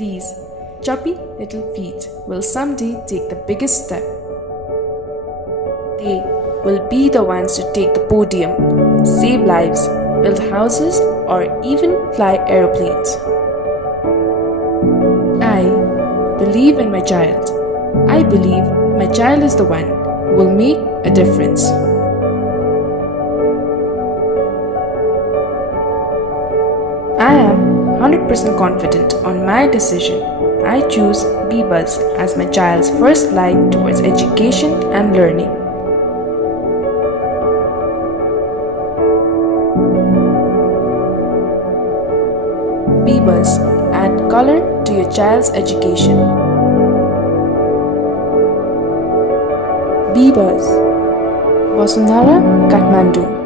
These chubby little feet will someday take the biggest step. They will be the ones to take the podium, save lives, build houses, or even fly aeroplanes. I believe in my child. I believe my child is the one who will make a difference. I am 100% confident on my decision. I choose B-Buzz as my child's first light towards education and learning. B-Buzz, add color to your child's education. B-Buzz, Basundhara, Kathmandu.